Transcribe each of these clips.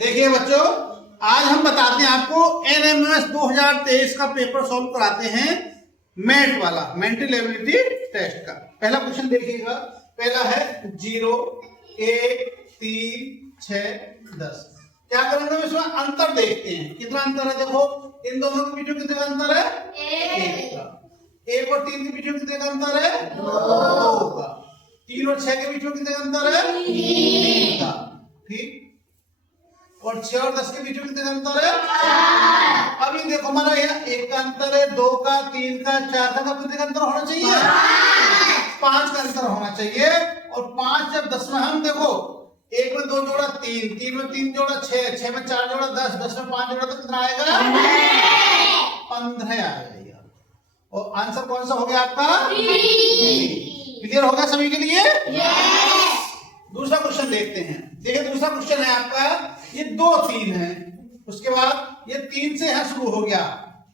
देखिए बच्चों, आज हम बताते हैं आपको एनएमएस 2023 का पेपर सॉल्व कराते हैं, मैथ वाला, मेंटल एबिलिटी टेस्ट का। पहला क्वेश्चन देखिएगा। पहला है 0, 1, 3, 6, 10। क्या करेंगे, इसमें अंतर देखते हैं। कितना अंतर है देखो, इन दोनों के बीच में कितने का अंतर है? 1 का। 1 और 3 के बीच में कितने का अंतर है? 2 का। 3 और 6 के बीच में कितने का अंतर है? 3 का। ठीक। और 6 और 10 के बीच में कितने का अंतर है? 4। अब ये देखो, हमारा यहाँ 1 का अंतर है, 2 का, 3 का, 4 का, कितने का अंतर होना चाहिए? 5 का अंतर होना चाहिए। और 5 जब 10 में हम देखो, 1 में 2 जोड़ा 3, 3 में 3 जोड़ा 6, 6 में 4 जोड़ा 10, 10 में 5 जोड़ा तो कितना आएगा? 15 आएगा। और आंसर कौन सा हो गया आपका? क्लियर होगा सभी के लिए? दूसरा क्वेश्चन देखते हैं। देखिए दूसरा क्वेश्चन है आपका, ये 2, 3 है, उसके बाद ये 3 से यहां शुरू हो गया,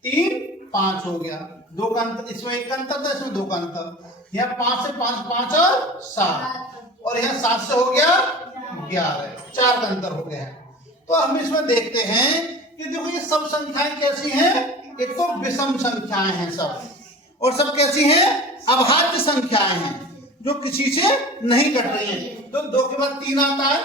3, 5 हो गया। 2 का अंतर, इसमें 1 का अंतर था, इसमें 2 का अंतर। यहाँ 5 से 5, 5 और 7, और यहाँ 7 से हो गया 11, 4 का अंतर हो गया। तो हम इसमें देखते हैं कि देखो ये सब संख्याएं कैसी हैं। एक तो विषम संख्याएं हैं सब, और सब कैसी हैं? अभाज्य संख्याएं हैं जो किसी से नहीं कट रही है। तो 2 के बाद 3 आता है,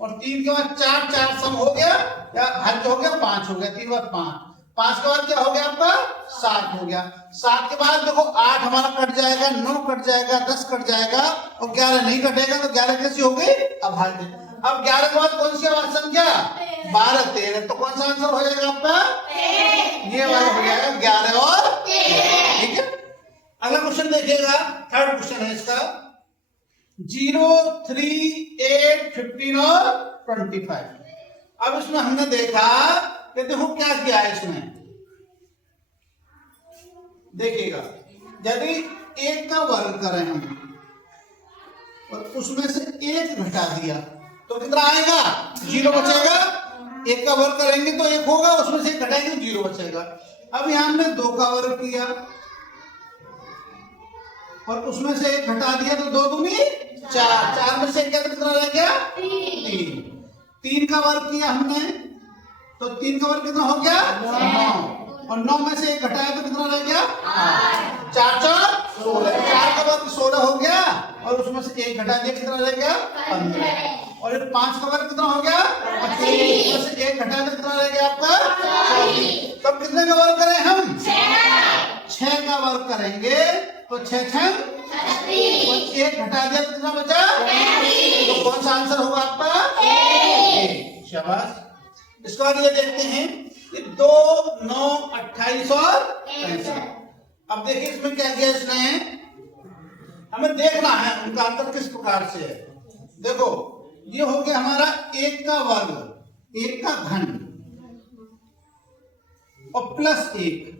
और 3 के बाद 4, 4 सम हो गया, या भाज्य हो गया, 5 हो गया। 3 के बाद 5, 5 के बाद क्या हो गया आपका? 7 हो गया। 7 के बाद देखो 8 हमारा कट जाएगा, 9 कट जाएगा, 10 कट जाएगा, और 11 नहीं कटेगा। तो 11 कैसी हो गई? अभाज्य। अब 11 के बाद कौन सी अभाज्य संख्या? 12, 13। तो कौन सा आंसर हो जाएगा आपका? ये वाला हो जाएगा 11 और 13। ठीक है। अगला क्वेश्चन देखिएगा, थर्ड क्वेश्चन है इसका। 0, 3, 8, 15 और 25। अब इसमें हमने देखा कि देखो क्या किया है इसमें। देखिएगा, यदि 1 का वर्ग करें हम और उसमें से 1 घटा दिया तो कितना आएगा? 0 बचेगा। 1 का वर्ग करेंगे तो 1 होगा, उसमें से 1 घटाएंगे तो 0 बचेगा। अब यहां हमने 2 का वर्ग किया और उसमें से 1 घटा दिया तो 2 दूनी 4, 4 में से 1 कितना रह गया? 3। 3 का वर्ग किया हमने तो 3 का वर्ग कितना हो गया? 9। और 9 में से 1 घटाया तो कितना रह गया? 8। 4, 4, 16। 4 का वर्ग 16 हो गया, और उसमें से 1 घटा दिया, कितना रह गया? 15। और 5 का वर्ग कितना हो गया? 25। उसमें से 1 घटा दिया, कितना रह गया आपका? 24। तब कितने का वर्ग करें हम? 6 का वर्ग करेंगे तो 6, 6, 36। और 1 घटा दिया तो कितना बचा? 33। तो कौन सा आंसर होगा आपका? A। शाबाश। इसके बाद ये देखते हैं कि 2, 9, 28 और 65। अब देखिए इसमें क्या किया इसने, हमें देखना है उनका अंतर किस प्रकार से है। देखो ये हो गया हमारा 1 का वर्ग, 1 का घन और प्लस 1।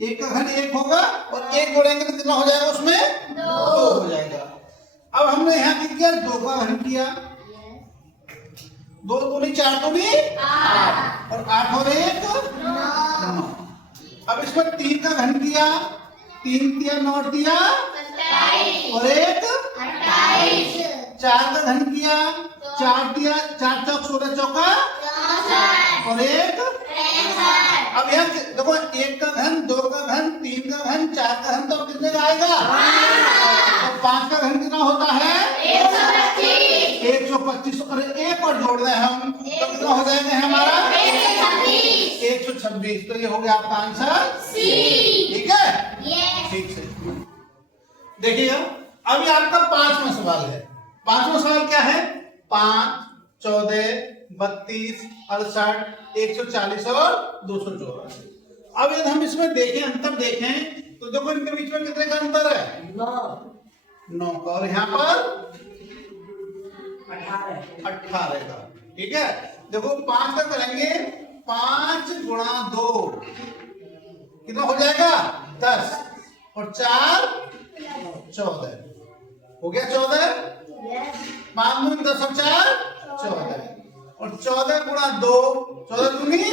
1 का घन 1 होगा, और 1 जोड़ेंगे तो कितना हो जाएगा? उसमें 2 हो जाएगा। अब हमने यहाँ किया 2 का घन किया, 2 दूनी 4 दूनी 8, और 8 और 1 9। अब इसमें 3 का घन किया, 3 दिया 9 दिया 27, और 1 28। 4 का घन किया, 4 दिया 4 चौक 16 चौका 64, और 1 63। अब यहाँ देखो 1 का घन, 2 का घन, 3 का घन, 4 का घन, तो कितने का आएगा? तो 5 का घन कितना होता है? 125। 125। और 1 और जोड़ रहे हम तो कितना हो जाएगा हमारा? 126। तो ये हो गया आपका आंसर सी। ठीक है, ठीक है। देखिएगा, अभी आपका 5वां सवाल है। 5वां सवाल क्या है? 5, 14, 32, 68, 140 और 284। अब यदि हम इसमें देखें, अंतर देखें, तो देखो इनके बीच में कितने का अंतर है? 9 का। और यहाँ पर 18 का। ठीक है। देखो 5 का करेंगे, 5 गुणा 2 कितना हो जाएगा? 10, और 4 14 हो गया 14। 5 दूनी 10 और 4 14, और 14 गुणा 2 14 दूनी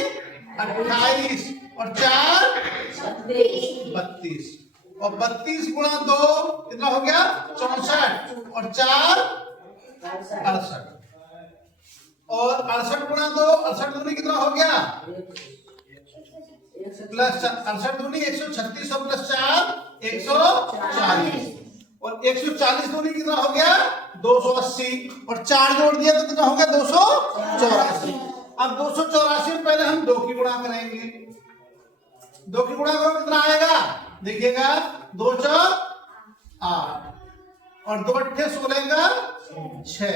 28, और 4 32, और 32 गुणा 2 कितना हो गया? 64, और 4 68। और 68 गुणा 2, 68 दूनी कितना हो गया प्लस 68 दूनी 136 और प्लस 4 140 और 140 दूनी कितना हो गया 280 और 4 जोड़ दिया तो कितना हो गया 284। अब 284 में पहले हम 2 की गुणा करेंगे। 2 की गुणा करो कितना आएगा देखिएगा 2 4 8 और 2 8 16 का 6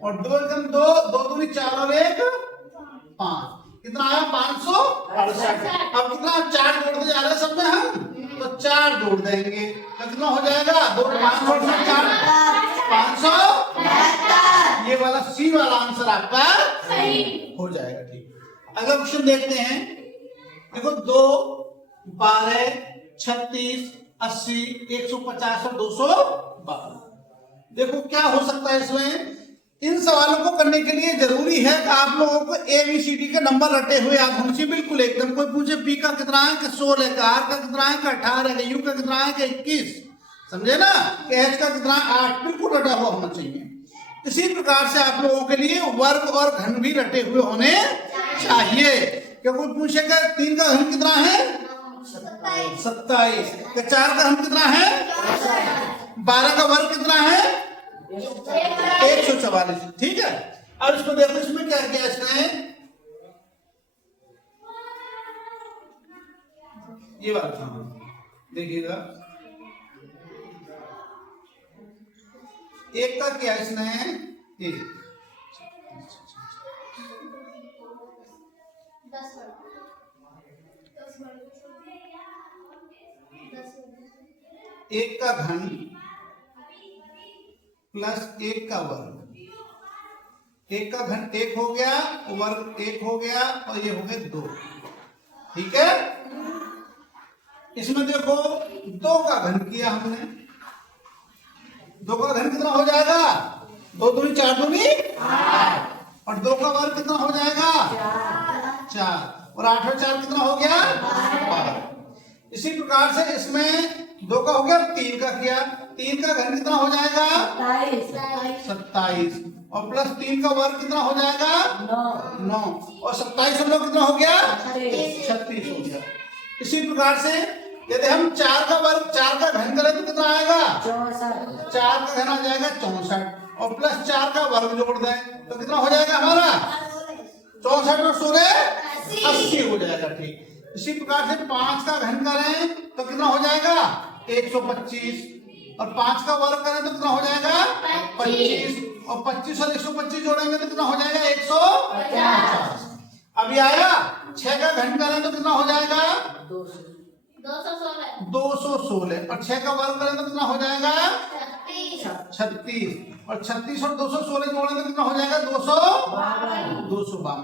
और 2 एकम 2 2 दूनी 4 और 1 5 कितना आया 568। अब कितना 4 जोड़ते जा रहे हैं सब में हम तो 4 जोड़ देंगे तो कितना हो जाएगा 2 500 ये वाला सी वाला आंसर आपका सही हो जाएगा। ठीक अगला क्वेश्चन देखते हैं। देखो 2 12 36 80 150 और 212 देखो क्या हो सकता है इसमें। इन सवालों को करने के लिए जरूरी है कि आप लोगों को ABCD के नंबर रटे हुए याद होने चाहिए बिल्कुल एकदम। कोई पूछे P का कितना है कि 16 का, R का कितना है कि 18 का, U का कितना है कि 21 समझे ना कि H का कितना 8 बिल्कुल रटा हुआ होना चाहिए। इसी प्रकार से आप लोगों के लिए वर्ग और घन भी रटे हुए होने चाहिए। क्या कोई पूछेगा 3 का घन कितना है 27, 4 का घन कितना है 12 का वर्ग कितना है 144। ठीक है अब इसको देखो इसमें क्या किया इसने ये बात देखिएगा 1 का किया इसने 1 का घन प्लस 1 का वर्ग। 1 का घन 1 हो गया वर्ग 1 हो गया और ये हो गए 2। ठीक है इसमें देखो 2 का घन किया हमने 2 का घन कितना हो जाएगा 2 दूनी 4 दूनी 8 और 2 का वर्ग कितना हो जाएगा 4 और 8 और 4 कितना हो गया 12। इसी प्रकार से इसमें 2 का हो गया 3 का किया 3 का घन कितना हो जाएगा 27 और प्लस 3 का वर्ग कितना हो जाएगा 9 और 27 और 9 कितना हो गया 36 हो गया। इसी प्रकार से यदि हम 4 का वर्ग 4 का घन करें तो कितना आएगा 4 का घन आ जाएगा 64 और प्लस 4 का वर्ग जोड़ दें तो कितना हो जाएगा हमारा 64 और 16 80 हो जाएगा। ठीक इसी प्रकार से 5 का घन करें तो कितना हो जाएगा 125 और 5 का वर्ग करें तो कितना हो जाएगा 25 और 25 और 125 जोड़ेंगे तो कितना हो जाएगा 150। अभी आया 6 का घन करें तो कितना हो जाएगा 216 और 6 का वर्ग करें तो कितना हो जाएगा 36 और 36 और 216 जोड़ें तो कितना हो जाएगा 252।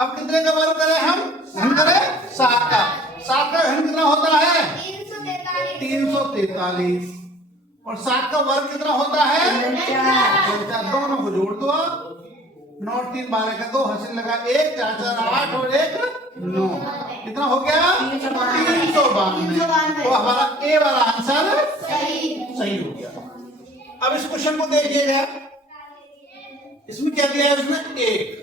अब कितने का वर्ग करें हम घन करें 7 का। 7 का घन कितना होता है 343 और 7 का वर्ग कितना होता है 4। दोनों को जोड़ दो आप 9 3 12 का 2 हासिल लगा 1 4 4 8 और 1 9 कितना हो गया 392। तो हमारा ए वाला आंसर सही हो गया। अब इस क्वेश्चन को देखिएगा इसमें क्या दिया है उसमें 1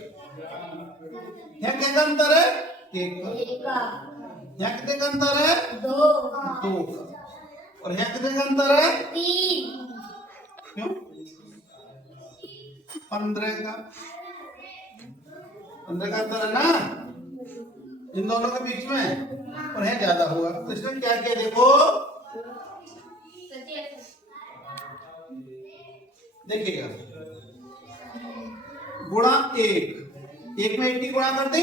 यहाँ क्या अंतर है 1 का यहाँ कितने का अंतर है 2 का और यहाँ कितने का अंतर है 3 क्यों 15 का अंतर है ना इन दोनों के बीच में और यहाँ ज्यादा होगा तो इसमें क्या किया देखो देखिएगा गुणा 1 में 1 की गुणा कर दी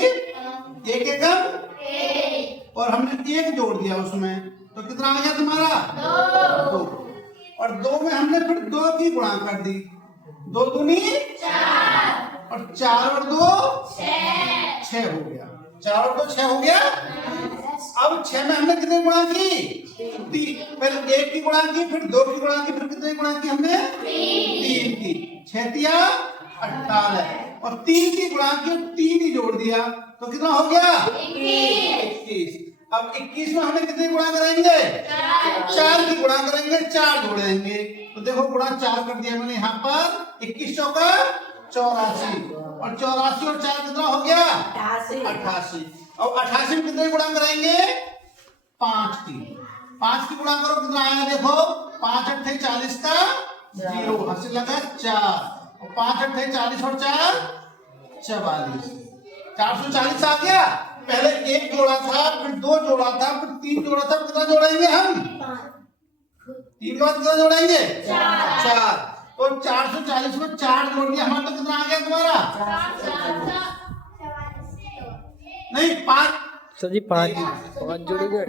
1 एकम और हमने 1 जोड़ दिया उसमें तो कितना आ गया तुम्हारा 2 और 2 में हमने फिर 2 की गुणा कर दी 2 दूनी 4 और 4 और 2 6 हो गया 4 और 2 6 हो गया। अब 6 में हमने कितने गुणा की पहले 1 की गुणा की फिर 2 की गुणा की फिर कितने गुणा की हमने 3 की 6 तिया 18 और 3 की गुणा की 3 ही जोड़ दिया तो कितना हो गया 21। अब 21 में हमने कितने गुणा करेंगे 4 की गुणा करेंगे 4 जोड़ देंगे तो देखो गुणा 4 कर दिया मैंने यहाँ पर 21 चौका 84 और 84 और 4 कितना हो गया 88। और 88 में कितने गुणा कराएंगे 5 की। 5 की गुणा करो कितना आएगा देखो 5 अट्ठे 40 का 0 हासिल लगा 4 और 5 अट्ठे 40 और 4 44 440 आ गया। पहले एक जोड़ा था फिर 2 जोड़ा था फिर 3 जोड़ा था कितना जोड़ेंगे हम 3 के बाद कितना जोड़ेंगे 4 तो 440 में 4 जोड़ दिया हमारा तो कितना आ गया तुम्हारा नहीं 5 सर जी 5 जोड़ेंगे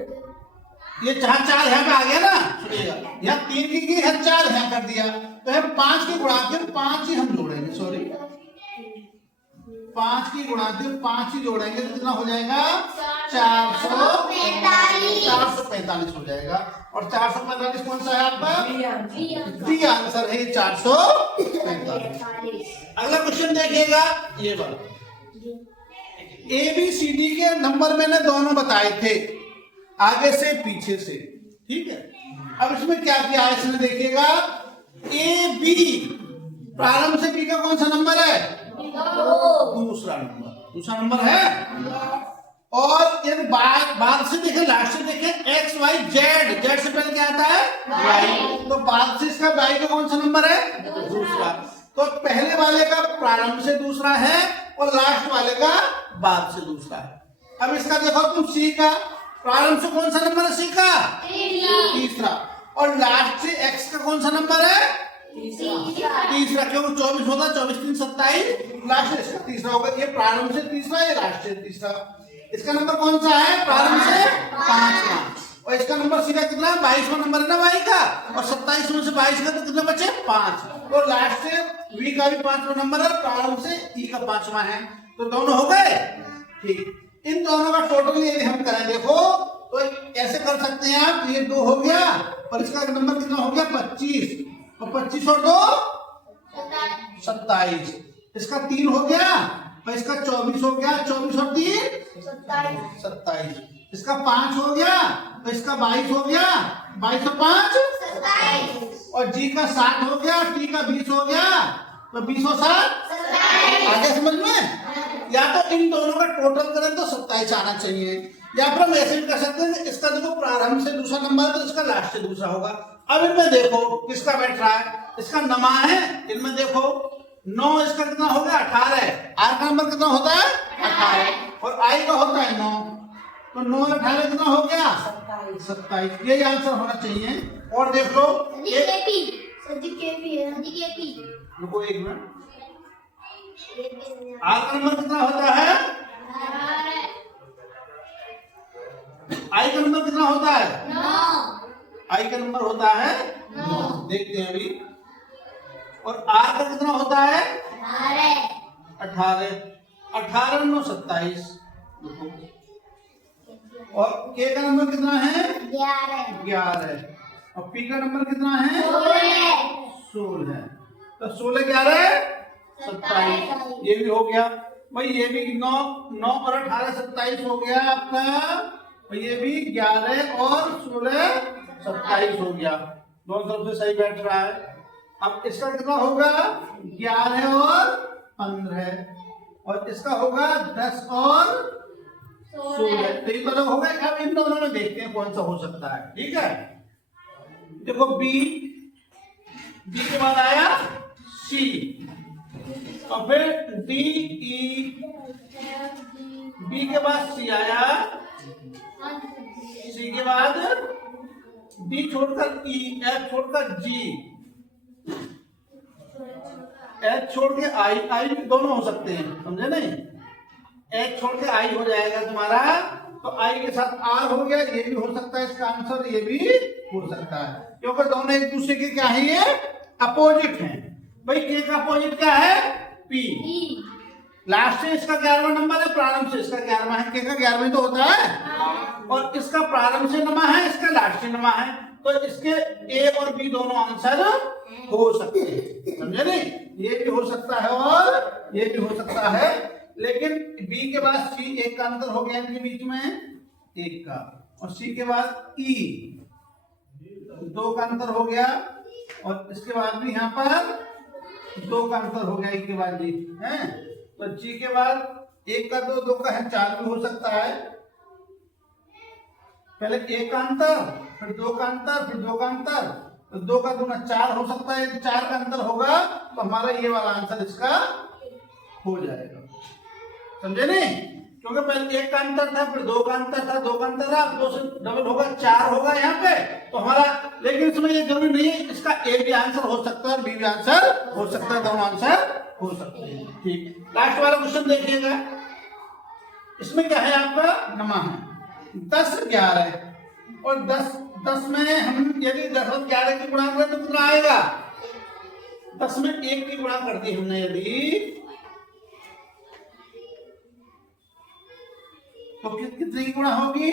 ये 4 यहाँ पे आ गया ना सुनिएगा यहाँ 3 की 4 यहाँ कर दिया तो हम 5 की गुणा के 5 ही हम जोड़ेंगे सॉरी 5 की गुणा के 5 ही जोड़ेंगे तो कितना हो जाएगा 445 हो जाएगा। और 445 कौन सा है आपका डी आंसर है 445। अगला क्वेश्चन देखिएगा ये वाला ABCD के नंबर मैंने दोनों बताए थे आगे से पीछे से ठीक है। अब इसमें क्या किया है इसमें देखिएगा AB प्रारंभ से B का कौन सा नंबर है दूसरा नंबर है। और इन बाद से देखें लास्ट से देखें X Y Z से पहले क्या आता है Y तो बाद से इसका Y का कौन सा नंबर है दूसरा। तो पहले वाले का प्रारंभ से दूसरा है और लास्ट वाले का बाद से दूसरा है। अब इसका देखो तुम C का प्रारंभ से कौन सा नंबर है C का तीसरा और लास्ट से X का कौन सा नंबर है तीसरा क्योंकि 24 होता 24 3 27 लास्ट से इसका तीसरा होगा। ये प्रारंभ से तीसरा ये लास्ट से तीसरा। इसका नंबर कौन सा है प्रारंभ से 5 और इसका नंबर सीधा कितना 22वां नंबर है ना Y का और 27 में से 22 का तो कितना बचे 5 तो लास्ट से V का भी 5वां नंबर है प्रारंभ से E का 5वां है तो दोनों हो गए ठीक। इन दोनों का टोटल यदि हम करें देखो तो ऐसे कर सकते हैं आप ये 2 हो गया और इसका नंबर कितना हो गया 25 और 25 और 2 27 इसका 3 हो गया और इसका 24 हो गया 24 और 3 27 इसका 5 हो गया और इसका 22 हो गया 22 और 5 27 और G का 60 हो गया T का 20 हो गया तो 20 और 7 आगे समझ में। या तो इन दोनों का टोटल करें तो 27 आना चाहिए या फिर हम ऐसे भी कर सकते हैं इसका देखो प्रारंभ से दूसरा नंबर तो इसका लास्ट से दूसरा होगा। अब इनमें देखो किसका बैठ रहा है इसका नमा है इनमें देखो 9 इसका कितना हो गया 18 R का नंबर कितना होता है 18 और I का होता है 9 तो 9 और 18 कितना हो गया 27 यही आंसर होना चाहिए। और देख लो रुको 1 मिनट R का नंबर कितना होता है I का नंबर कितना होता है I का नंबर होता है 9 देखते हैं अभी और R का कितना होता है 18 9 27 और K का नंबर कितना है 11 और P का नंबर कितना है 16 तो 16 11 27 ये भी हो गया भाई ये भी 9 और 18 27 हो गया आपका और ये भी 11 और 16 27 हो गया दोनों तरफ से सही बैठ रहा है। अब इसका कितना होगा 11 और 15 और इसका होगा 10 और 16 तो ये दोनों हो गए। अब इन दोनों में देखते हैं कौन सा हो सकता है ठीक है। देखो B के बाद आया C और फिर D E B के बाद C आया C के बाद D छोड़कर E F छोड़कर G H छोड़ के I दोनों हो सकते हैं समझे नहीं H छोड़ के I हो जाएगा तुम्हारा तो I के साथ R हो गया ये भी हो सकता है इसका आंसर ये भी हो सकता है क्योंकि दोनों एक दूसरे के क्या है ये अपोजिट हैं। भाई K का अपोजिट क्या है P लास्ट से इसका 11वां नंबर है प्रारंभ से इसका 11वां है K का 11वां तो होता है और इसका प्रारंभ से नमा है इसका लास्ट से नमा है तो इसके A और B दोनों आंसर हो सकते हैं समझे नहीं ये भी हो सकता है और ये भी हो सकता है लेकिन B के बाद C एक का अंतर हो गया इनके बीच में एक का और C के बाद E 2 का अंतर हो गया और इसके बाद भी यहाँ पर 2 का अंतर हो गया, 1 के बाद जी है। तो जी के बाद 1 का 2, 2 का है 4 भी हो सकता है। पहले 1 का अंतर, फिर 2 का अंतर, फिर 2 का अंतर, तो 2 का 2 4 हो सकता है। यदि 4 का अंतर होगा तो हमारा ये वाला आंसर इसका हो जाएगा। समझे नहीं? क्योंकि पहले 1 का अंतर था, फिर 2 का अंतर था, 2 का अंतर था, 2 से डबल होगा 4 होगा यहाँ पे तो हमारा। लेकिन इसमें ये जरूरी नहीं है, इसका ए भी आंसर हो सकता है, बी भी आंसर हो सकता है, दोनों आंसर हो सकते हैं। ठीक, लास्ट वाला क्वेश्चन देखिएगा। इसमें क्या है आपका नमा है 10 11 और 10 में हम यदि 10 और 11 की गुणा करें तो कितना आएगा? 10 में 1 की गुणा कर दी हमने यदि तो कितने की गुणा होगी?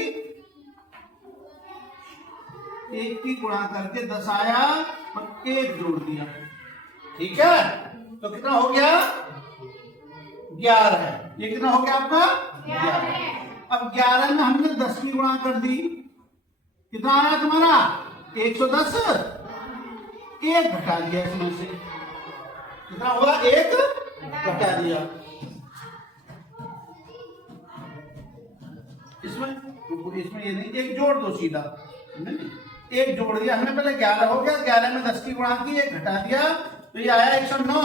1 की गुणा करके 10 आया और 1 जोड़ दिया। ठीक है, तो कितना हो गया? 11। ये कितना हो गया आपका? 11। अब 11 में हमने 10 की गुणा कर दी, कितना आया तुम्हारा? 110। 1 घटा दिया इसमें से, कितना हुआ? 1 घटा दिया। इसमें ये नहीं, 1 जोड़ दो सीधा, 1 जोड़ दिया हमने। पहले 11 हो गया, 11 में 10 की गुणा की, 1 घटा दिया तो ये आया 109।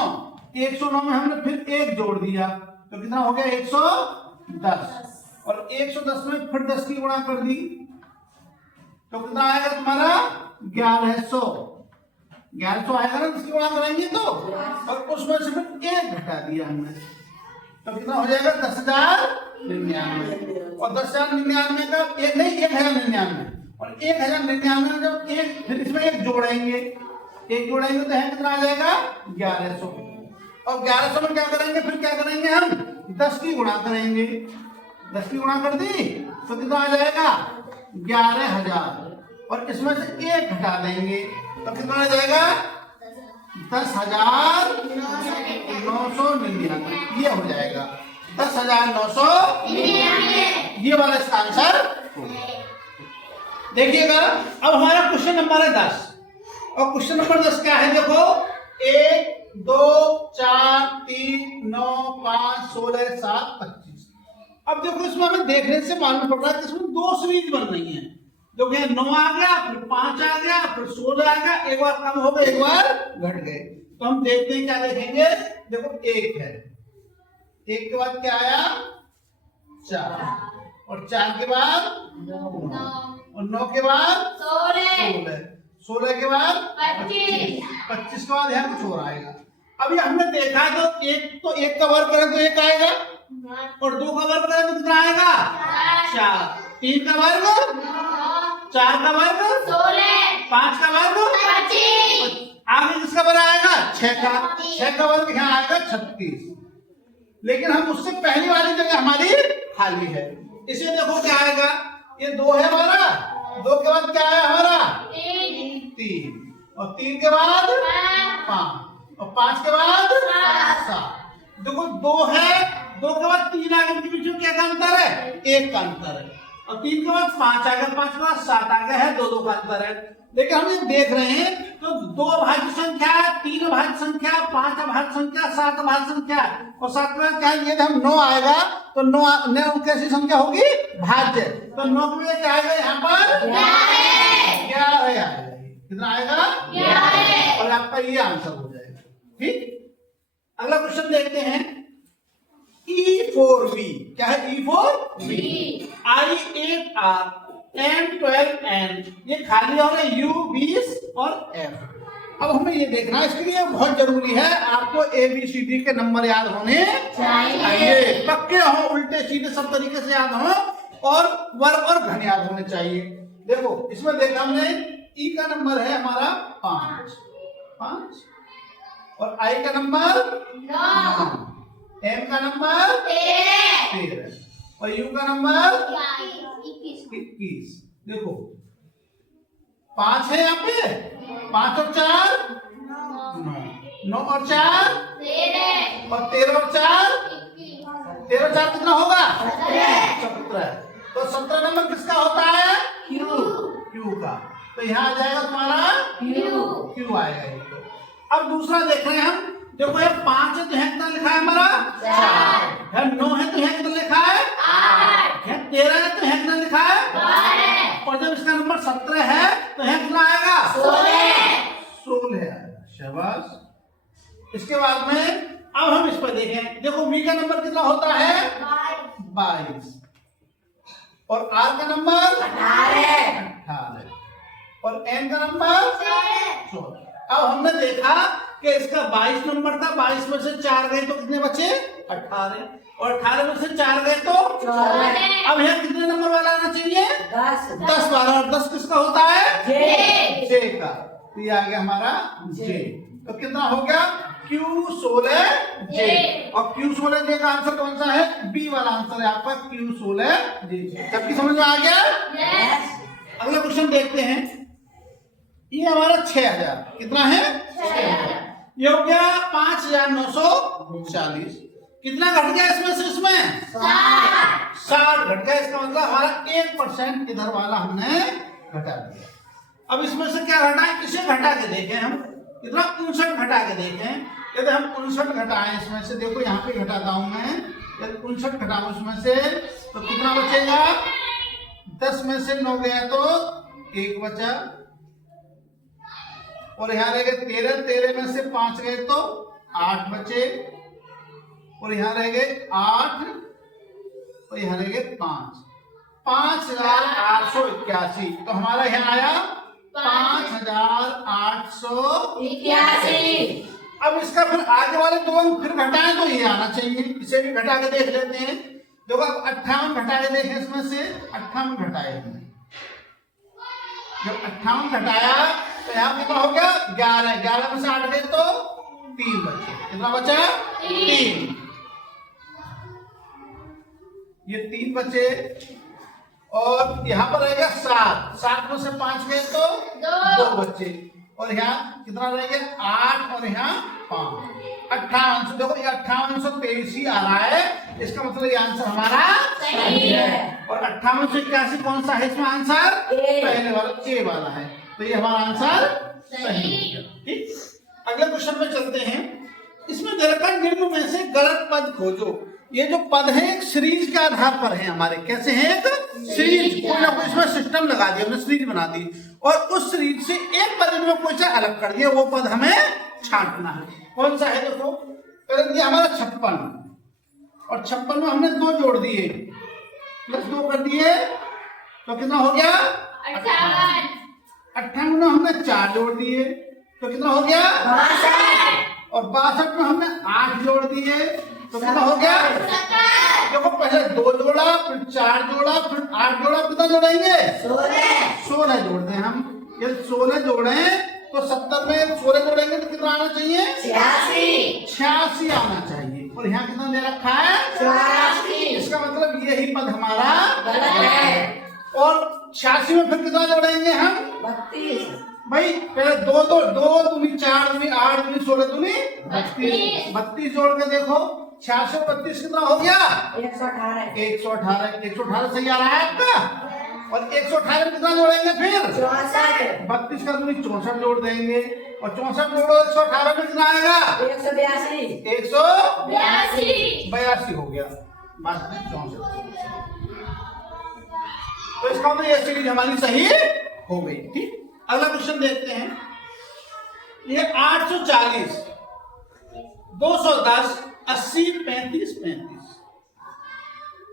109 में हमने फिर 1 जोड़ दिया तो कितना हो गया? 110। और 110 में फिर 10 की गुणा कर दी तो कितना आएगा तुम्हारा? 1100। 1100 आएगा ना 10 की गुणा करेंगे तो, और उसमें से फिर 1 घटा दिया हमने तो कितना हो जाएगा? 10,099। और 10,099 का एक नहीं, 1,099 और 1,099 में जब एक फिर इसमें 1 जोड़ेंगे, 1 जोड़ेंगे तो है कितना आ जाएगा? 1100। और 1100 में क्या करेंगे? फिर क्या करेंगे हम? 10 की गुणा करेंगे। 10 की गुणा कर दी तो कितना आ जाएगा? 11,000 और इसमें से 1 घटा देंगे तो कितना आ जाएगा? 10,999। ये हो जाएगा 10,999। ये वाला इसका आंसर। देखिएगा अब हमारा क्वेश्चन नंबर है 10 और क्वेश्चन नंबर 10 क्या है? देखो 1 2 4 3 9 5 16 7 25। अब देखो इसमें हमें देखने से मालूम पड़ रहा है कि इसमें 2 सीरीज बन रही है। देखो 9 आ गया, फिर 5 आ गया, फिर 16 आ गया, एक बार कम हो गए, एक बार घट गए। तो हम देखते हैं, क्या देखेंगे? देखो 1 है, 1 के बाद क्या आया? 4 और 4 के बाद 9 और 9 के बाद 16, 16 के बाद 25, 25 के बाद यहाँ कुछ और आएगा। अभी हमने देखा तो 1 का वर्ग करें तो 1 आएगा और 2 का वर्ग करें तो कितना आएगा? 4, 3 का वर्ग 4 का वर्ग 16, 5 का वर्ग 25, आगे किसका वर्ग आएगा? 6 का वर्ग यहाँ आएगा 36। लेकिन हम उससे पहली वाली जगह हमारी खाली है। इसे देखो क्या आएगा? ये 2 है हमारा, 2 के बाद क्या आया हमारा? 3 और 3 के बाद 5 और 5 के बाद 7। देखो 2 है, 2 के बाद 3 आ गया, इनके बीच में क्या का अंतर है? 1 का अंतर है। और 3 के बाद 5 आ गया, 5 के बाद 7 आ गया है, 2 का अंतर है। लेकिन हम ये देख रहे हैं तो 2 अभाज्य संख्या, 3 अभाज्य संख्या, 5 अभाज्य संख्या, 7 अभाज्य संख्या और 7 में क्या ये हम 9 आएगा तो 9 कैसी संख्या होगी? भाज्य। तो 9 में क्या आएगा यहाँ पर? 11 आएगा। कितना आएगा? 11 और आपका ये आंसर हो जाएगा। ठीक, अगला क्वेश्चन देखते हैं। E4V क्या है? E4V I8R M12N ये खाली हो रहे U 20 और F। अब हमें ये देखना है, इसके लिए बहुत जरूरी है आपको ABCD के नंबर याद होने चाहिए, पक्के हो, उल्टे सीधे सब तरीके से याद हो और वर्ग और घन याद होने चाहिए। देखो इसमें देखा हमने E का नंबर है हमारा 5 और I का नंबर 9, M का नंबर 13 और U का नंबर 21। देखो 5 है यहाँ पे, 5 और 4 9 और 4 13 और 13 और 4 13 और 4 कितना होगा? 17। तो 17 नंबर किसका होता है? Q का। तो यहाँ आ जाएगा तुम्हारा Q आएगा ये। तो अब दूसरा देख रहे हैं हम, देखो ये 5 है तो यहाँ कितना लिखा है हमारा 4 है, 9 है तो यहाँ कितना लिखा है 8 है, 13 है तो यहाँ कितना लिखा है 12 और जब इसका नंबर 17 है तो यहाँ कितना आएगा 16 आएगा। शाबाश। इसके बाद में अब हम इस पर देखें, देखो बी का नंबर कितना होता है 22 और आर का नंबर 18 और एन का नंबर 16। अब हमने देखा कि इसका 22 नंबर था, 22 में से 4 गए तो कितने बचे 18 और 18 में से 4 गए तो 14। अब यहाँ कितने नंबर वाला आना चाहिए 10 वाला और 10 किसका होता है जे का, तो ये आ गया हमारा जे। तो कितना हो गया Q16J और Q16J का आंसर कौन सा है बी वाला आंसर है आपका Q16J। सबकी समझ में आ गया। अगला क्वेश्चन देखते हैं। ये हमारा 6000 कितना है 6000 ये हो गया 5940। कितना घट गया इसमें से इसमें 60 घट गया। इसका मतलब हमारा 1% इधर वाला हमने घटा दिया। अब इसमें से क्या घटा है, इसे घटा के देखें हम कितना 59 घटा के देखें। यदि हम 59 घटाएं इसमें से, देखो यहाँ पे घटाता हूं मैं, यदि 59 घटाऊं इसमें से तो कितना बचेगा 10 में से 9 गया तो 1 बचा और यहाँ रह गए 13 में से 5 गए तो 8 बचे और यहाँ रह गए 8 और यहाँ रह गए 5 5881। तो हमारा यहाँ आया 5881। अब इसका फिर आगे वाले 2 अंक फिर घटाएं तो ये आना चाहिए, इसे भी घटा के देख लेते हैं। देखो अब 58 घटा के देखें, इसमें से 58 घटाए हमने, जब 58 घटाया तो यहाँ कितना हो गया 11 में से 8 गए तो 3 बचे। कितना बचा 3, ये 3 बचे और यहाँ पर रहेगा 7 में से 5 गए तो 2 बचे और यहाँ कितना रहेगा 8 और यहाँ 5 58। देखो ये 5823 ही आ रहा है, इसका मतलब ये आंसर हमारा सही है। और 5881 कौन सा है इसमें आंसर पहले वाला ए वाला है, तो ये हमारा आंसर सही हो गया। ठीक, अगले क्वेश्चन में चलते हैं। इसमें दे रखा है निम्न में से गलत पद खोजो। ये जो पद है एक सीरीज के आधार पर है हमारे, कैसे है एक सीरीज, कोई ना कोई इसमें सिस्टम लगा दिया, हमने सीरीज बना दी और उस सीरीज से एक पद में कोई सा अलग कर दिया, वो पद हमें छांटना है। कौन सा है देखो, पहले दिया हमारा 56 और 56 में हमने 2 जोड़ दिए प्लस 2 कर दिए तो कितना हो गया 58 में हमने 4 जोड़ दिए तो कितना हो गया 62 और 62 में हमने 8 जोड़ दिए तो कितना हो गया 70। देखो पहले 2 जोड़ा फिर 4 जोड़ा फिर 8 जोड़ा, कितना जोड़ेंगे 16 जोड़ते हैं हम। ये 16 जोड़े तो 70 में 16 जोड़ेंगे तो कितना आना चाहिए 86 आना चाहिए और यहाँ कितना दे रखा है 84। इसका मतलब यही पद हमारा गलत है। और 86 में फिर कितना जोड़ेंगे हम 32। भाई पहले 2 दूनी 4 दूनी 8 दूनी 16 दूनी 32 जोड़ के देखो 86 32 कितना हो गया 118 सही आ रहा है आपका। और 118 में कितना जोड़ेंगे फिर 32 का दूनी 64 जोड़ देंगे और 64 जोड़ो 118 में कितना आएगा 182 हो गया 64। तो इसका मतलब ये सीरीज हमारी सही हो गई। ठीक, अगला क्वेश्चन देखते हैं। ये 840 210 80 35 35।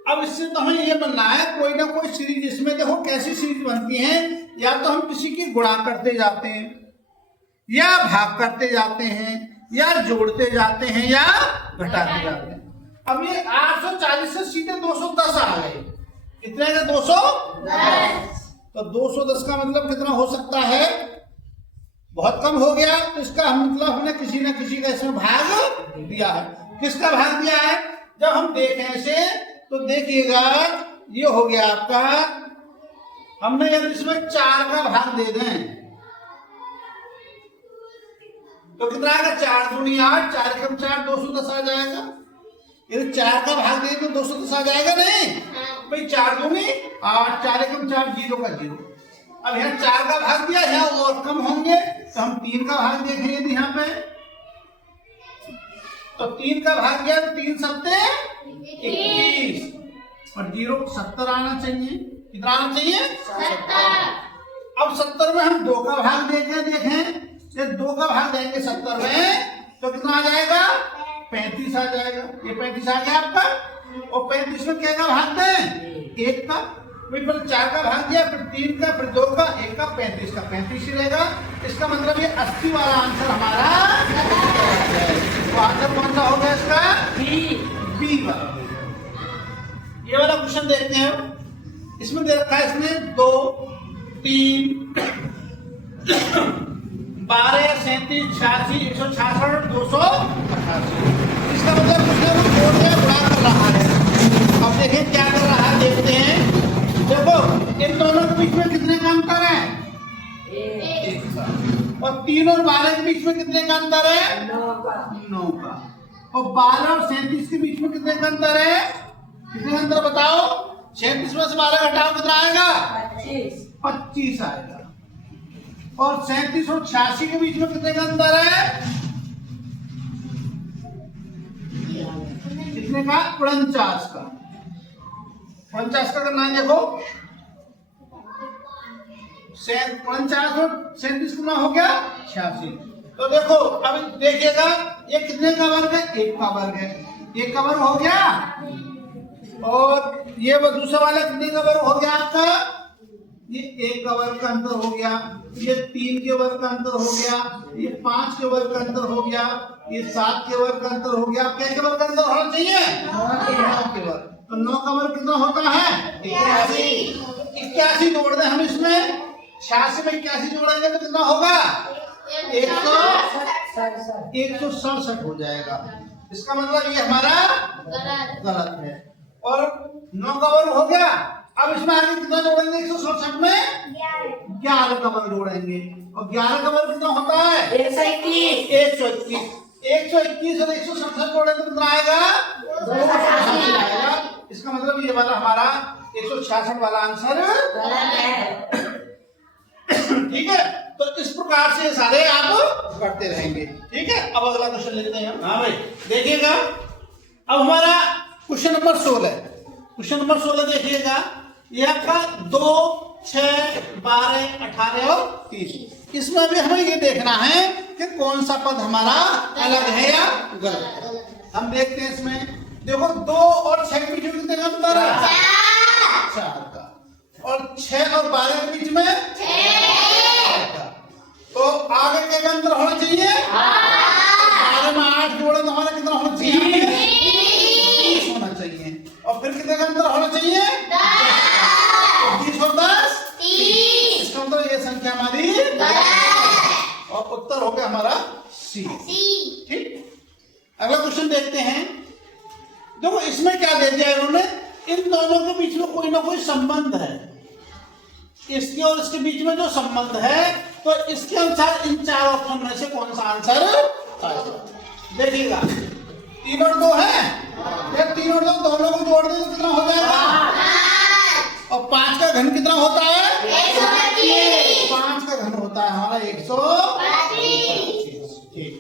अब इससे तो हमें ये बनना है कोई ना कोई सीरीज। इसमें देखो कैसी सीरीज बनती है, या तो हम किसी की गुणा करते जाते हैं या भाग करते जाते हैं या जोड़ते जाते हैं या घटाते जाते हैं। अब ये 840 से सीधे 210 आ गए, कितने का 210। तो 210 का मतलब कितना हो सकता है, बहुत कम हो गया। तो इसका मतलब हमने किसी न किसी का इसमें भाग दिया है। किसका भाग दिया है, जब हम देखें इसे तो देखिएगा ये हो गया आपका, हमने यदि इसमें 4 का भाग दे दें तो कितना आएगा 4 दूनी 8 4 कम 4 210 आ जाएगा। यदि 4 का भाग दे तो 210 आ जाएगा नहीं भाई, 4 दूनी 8 4 कम 4 0 का 0। अब यहाँ 4 का भाग दिया, यहाँ और कम होंगे तो हम 3 का भाग देखेंगे। यदि यहाँ पे तो 3 का भाग गया, 3 सत्ते 21 और 0 70 आना चाहिए। कितना आना चाहिए? 70। अब 70 में हम 2 का भाग देखें, ये 2 का भाग देंगे 70 में तो कितना आ जाएगा? 35 आ जाएगा। ये 35 आ गया आपका। और 35 में क्या का भाग दें? 1 का। फिर 4 का भाग दिया, फिर 3 का, फिर 2 का, 1 का, 35 का, 35 ही रहेगा। इसका मतलब ये 80 वाला आंसर हमारा तो आंसर कौन सा हो गया इसका? बी वाला। ये वाला क्वेश्चन देखते हैं। इसमें दे रखा है इसने 2 3 12 37 86 166 और 288। इसका मतलब कुछ ना कुछ जोड़ या गुणा कर रहा है। अब देखें क्या कर रहा है, देखते हैं। देखो इन दोनों के बीच में कितने का अंतर है? 1 का। और 3 और 12 के बीच में कितने का अंतर है? 9 का। और 12 और 37 के बीच में कितने का अंतर है? कितने का अंतर बताओ? 37 में से 12 घटाओ, कितना आएगा? 25 आएगा। और 37 और 86 के बीच में कितने का अंतर है? कितने का? 49 का। 49 का करना है। देखो 49 और 37 कितना हो गया? 86। तो देखो अब देखिएगा ये कितने का वर्ग है? 1 का वर्ग है। 1 का वर्ग हो गया। और ये वो दूसरा वाला कितने का वर्ग हो गया आपका? ये 1 का वर्ग का अंतर हो गया। ये 3 के वर्ग का अंतर हो गया। ये 5 के वर्ग का अंतर हो गया। ये 7 के वर्ग का अंतर हो गया। अब क्या के वर्ग का अंतर होना चाहिए? 9 के वर्ग। तो 9 का वर्ग कितना होता है? 81। 81 जोड़ दें हम इसमें। 86 में 81 जोड़ेंगे तो कितना होगा? 167 हो जाएगा। इसका मतलब ये हमारा गलत है। और 9 का वर्ग हो गया। अब इसमें आगे कितना जोड़ेंगे? 167 में 11 का वर्ग जोड़ेंगे। और 11 का वर्ग कितना होता है? 121। 121 और 167 जोड़े तो कितना आएगा? 286 आएगा। इसका मतलब ये वाला हमारा 166 वाला आंसर ठीक है। तो इस प्रकार से सारे आप करते रहेंगे। ठीक है। अब अगला क्वेश्चन लेते हैं। हाँ भाई देखिएगा। अब हमारा क्वेश्चन नंबर 16। क्वेश्चन नंबर 16 देखिएगा। यह आपका 2 6 12 18 और 30। इसमें भी हमें ये देखना है कि कौन सा पद हमारा अलग है या गलत है। हम देखते हैं इसमें। देखो 2 और 6 के बीच में कितने का अंतर है? 4 का। और 6 और 12 के बीच में 6 का। तो आगे क्या अंतर होना चाहिए? 12 में 8 जोड़े तो हमारा कितना होना चाहिए? 20 होना चाहिए। और फिर कितने का अंतर होना चाहिए? 20 और 10 30। इसका मतलब ये संख्या हमारी और उत्तर हो गया हमारा सी। ठीक। अगला क्वेश्चन देखते हैं। देखो इसमें क्या दे दिया इन्होंने? इन दोनों के बीच में कोई ना कोई संबंध है। इसके और इसके बीच में जो संबंध है तो इसके अनुसार इन 4 ऑप्शन में से कौन सा आंसर आएगा? देखिएगा 3 और 2 है। ये 3 और 2 दोनों को जोड़ दें तो कितना हो जाएगा? और 5 का घन कितना होता है? 5 का घन होता है हमारा 125। ठीक।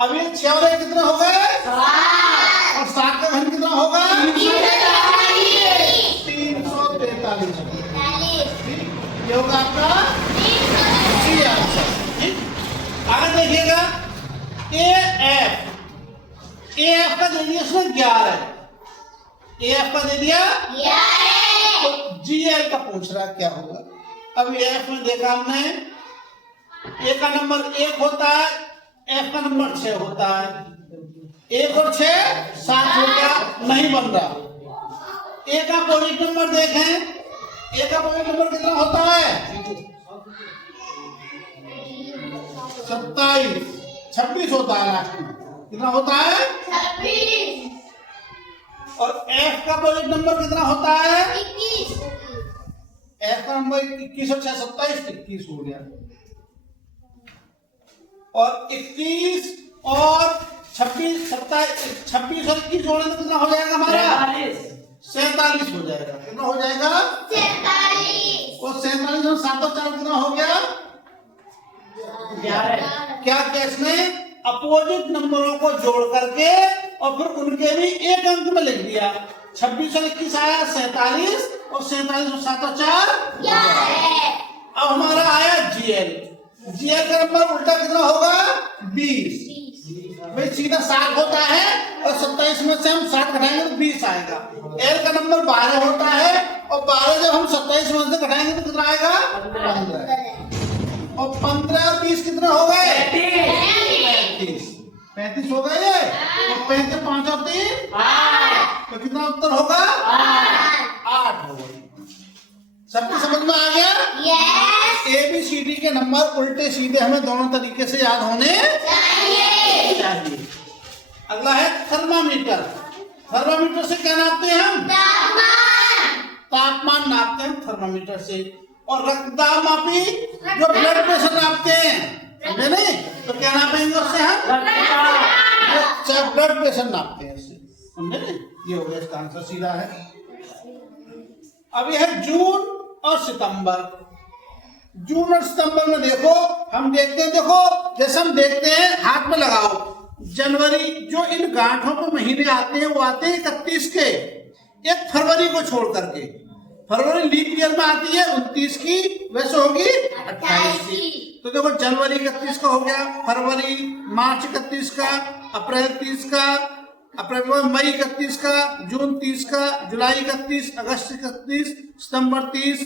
अब ये 6 और 1 कितना हो गए? और 7 का घन कितना होगा? 343। ये होगा आपका सी आंसर। ठीक। आगे देखिएगा एफ का दे दिया उसने 11। एफ का दे दिया तो जीएल का पूछ रहा क्या होगा। अब एफ में देखा हमने ए का नंबर 1 होता है, एफ का नंबर 6 होता है। 1 और 6 7 हो गया, नहीं बन रहा। ए का पॉजिटिव नंबर देखें। ए का पॉजिटिव नंबर कितना होता है? 27 26 होता है लास्ट में। कितना होता है? 26। और एफ का पॉजिटिव नंबर कितना होता है? 21। एफ का नंबर 21 और 6 27 21 हो गया। और 21 और 26 26 और 21 जोड़े तो कितना हो जाएगा हमारा? 47 हो जाएगा। कितना हो जाएगा? 47। और 47 और 7 और 4 कितना हो गया? 11। क्या क्या इसमें अपोजिट नंबरों को जोड़ करके और फिर उनके भी एक अंक में लिख दिया। 26 और 21 आया 47 और 47 और 7 और 4 अब हमारा आया जीएल। जीएल का नंबर उल्टा कितना होगा 20। भाई सीधा 7 होता है और 27 में से हम 7 घटाएंगे तो 20 आएगा। एल का नंबर 12 होता है और 12 जब हम 27 में से घटाएंगे तो कितना आएगा 15 और 15 और 20 कितना हो गए 35 हो गए। और 35 5 और 3 तो कितना उत्तर होगा 8 होगा। सबको समझ में आ गया। ABCD के नंबर उल्टे सीधे हमें दोनों तरीके से याद होने चाहिए। अगला है थर्मामीटर। थर्मामीटर से क्या नापते हैं हम तापमान नापते हैं थर्मामीटर से। और रक्तदाब मापी जो ब्लड प्रेशर नापते हैं समझे नहीं तो क्या नापेंगे उससे हम ब्लड प्रेशर नापते हैं इससे समझे नहीं। ये हो गया इसका आंसर सीधा है। अब यह है जून और सितंबर। जून और सितंबर में देखो हम देखते हैं देखो जैसे हम देखते हैं हाथ में लगाओ जनवरी जो इन गांठों पे महीने आते हैं वो आते हैं 31 के। एक फरवरी को छोड़ करके फरवरी लीप ईयर में आती है 29 की वैसे होगी 28 की। तो देखो जनवरी 31 का हो गया फरवरी मार्च 31 का अप्रैल 30 का अप्रैल मई 31 का जून 30 का जुलाई 31 अगस्त 31 सितंबर 30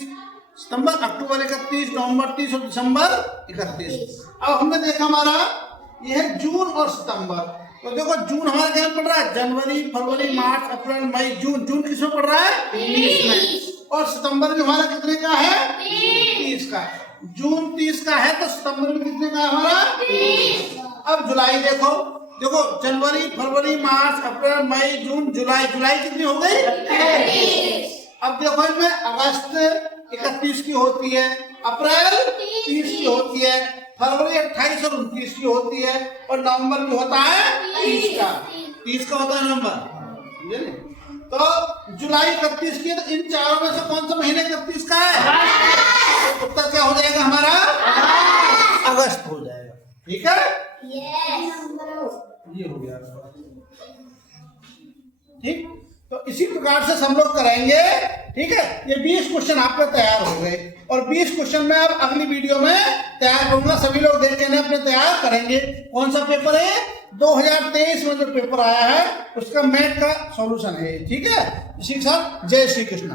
सितंबर अक्टूबर 31 नवंबर 30 और दिसंबर 31। अब हमने देखा हमारा यह है जून और सितंबर। तो देखो जून हमारा क्या पड़ रहा है जनवरी फरवरी मार्च अप्रैल मई जून। जून किसमें पड़ रहा है 30 में। और सितंबर भी हमारा कितने का है 30 का। जून 30 का है तो सितंबर में कितने का है हमारा 30। अब जुलाई देखो देखो जनवरी फरवरी मार्च अप्रैल मई जून जुलाई। जुलाई कितनी हो गई 31। अब देखो इनमें अगस्त 31 की होती है अप्रैल 30 की होती है फरवरी 28 और 29 की होती है और नवंबर में होता है 30 का होता है नवंबर। तो जुलाई 31 की है तो इन चारों में से कौन सा महीने 31 का है तो उत्तर क्या हो जाएगा हमारा अगस्त हो जाएगा। ठीक है ये हो गया ठीक। तो इसी प्रकार से हम लोग करेंगे। ठीक है ये 20 क्वेश्चन आपके तैयार हो गए और 20 क्वेश्चन मैं अब अगली वीडियो में तैयार करूंगा। सभी लोग देख के अपने तैयार करेंगे। कौन सा पेपर है 2023 में जो पेपर आया है उसका मैथ का सॉल्यूशन है। ठीक है इसी के साथ जय श्री कृष्ण।